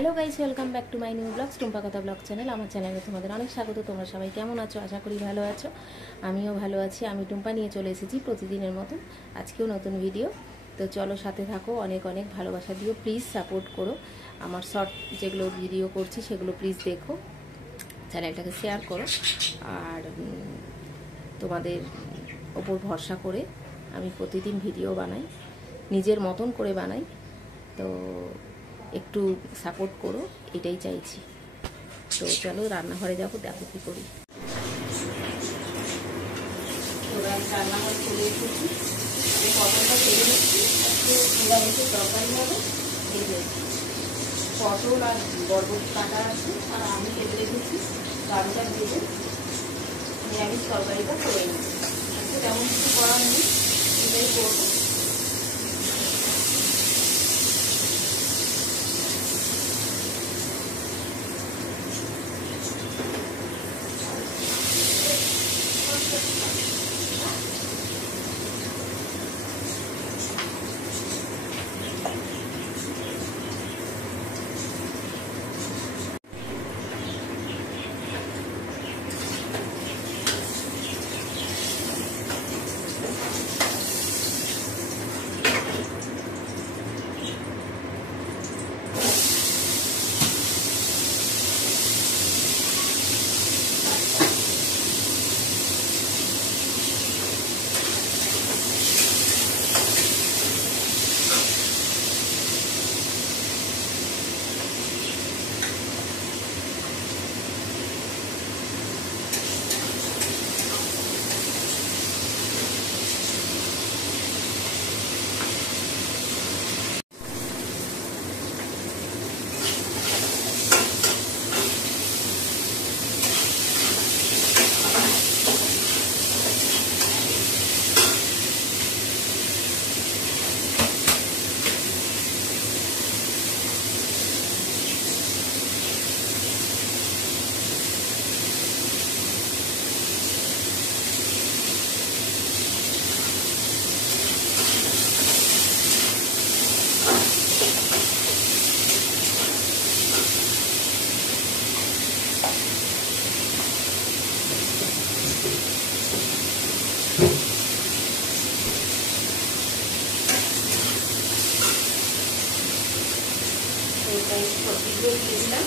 Hello guys, welcome back to my new blogs Tumpa কথা blog channel. আমার চ্যানেলে তোমাদের অনেক স্বাগত। তোমরা সবাই কেমন আছো? আশা করি ভালো আছো। আমিও ভালো আছি। আমি টুম্পা নিয়ে চলে এসেছি প্রতিদিনের মতন আজকেও নতুন ভিডিও। তো চলো সাথে থাকো, অনেক অনেক ভালোবাসা দিও, প্লিজ সাপোর্ট করো। আমার শর্ট যেগুলো ভিডিও করছি সেগুলো প্লিজ দেখো, চ্যানেলটাকে শেয়ার করো। আর তোমাদের ওপর ভরসা করে আমি প্রতিদিন ভিডিও বানাই, নিজের মতন করে বানাই। তো একটু সাপোর্ট করো, এটাই চাইছি। তো চলো রান্নাঘরে যাবো, দেখো কী করি। তো আমি রান্নাঘরে চলে এসেছি, আমি পটলটা ফেলে নিচ্ছি। একটু নিরামিষের তরকারি হবে। এই যে পটল আর বরবটি কাটা আছে, আর আমি কেটে রেখেছি। আলুটা ভেজে নিরামিষ তরকারিটা করে নিচ্ছি। আজকে তেমন কিছু করার নেই, এটাই করবো। সবজিগুলো দিয়ে দিলাম।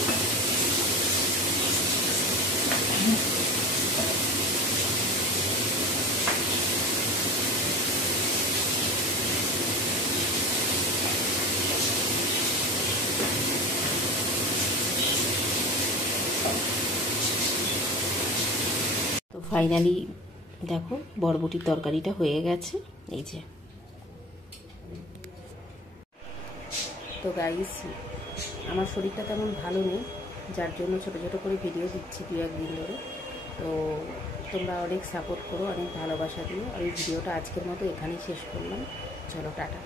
তো ফাইনালি দেখো বরবটির তরকারিটা হয়ে গেছে। এই যে, তো গাইস আমার শরীরটা তেমন ভালো নেই, যার জন্য ছোট ছোট করে ভিডিও দিচ্ছি দু একদিন ধরে। তো তোমরা অনেক সাপোর্ট করো, অনেক ভালোবাসা দিও। আর এই ভিডিওটা আজকের মতো এখানেই শেষ করলাম। চলো টাটা।